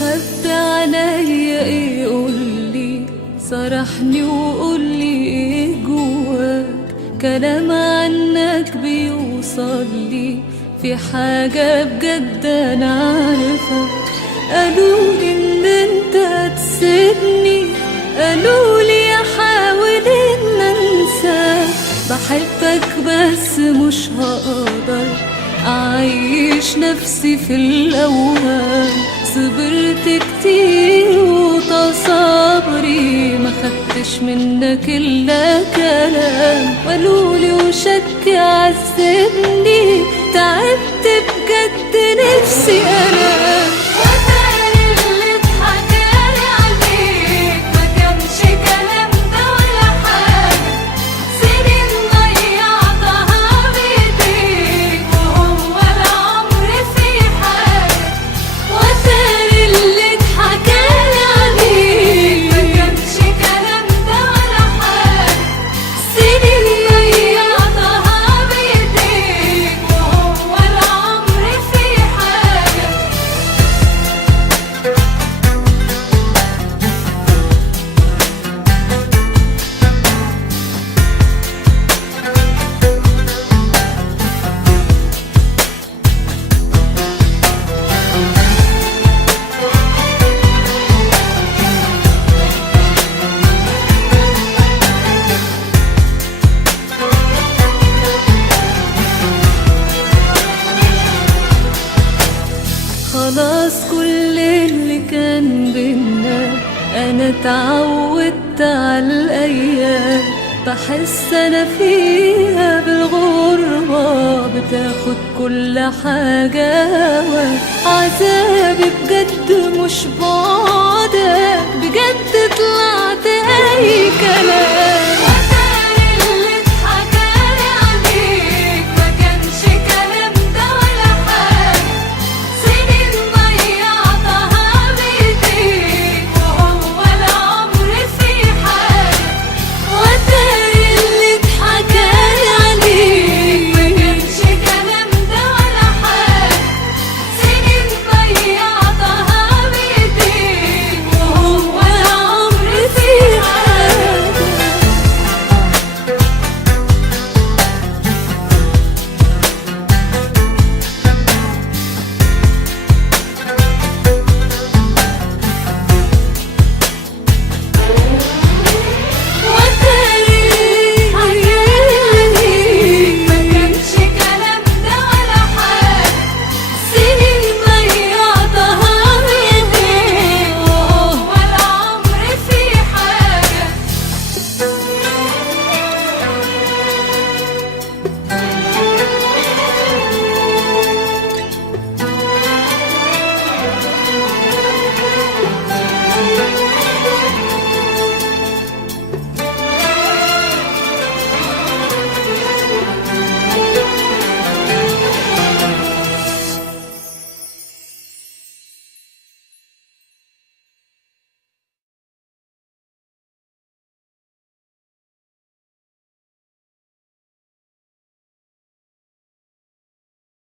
خبي عليا ايه؟ قولي، صرحني وقولي ايه جواك. كلام عنك بيوصلي، في حاجة بجد انا عارفة. قالولي ان انت هتسيبني، قالولي احاول ان انساك. بحبك بس مش هقدر أعيش نفسي في الأوهام. صبرت كتير وتصبري ما خدتش منك إلا كلام. قالولي وشك عذبني، تعبت بجد نفسي أنام. خلاص كل اللي كان بينا انا اتعودت على الايام. بحس انا فيها بالغربة، بتاخد كل حاجة. عذابي بجد مش بعدك، بجد طلعت اي كلام.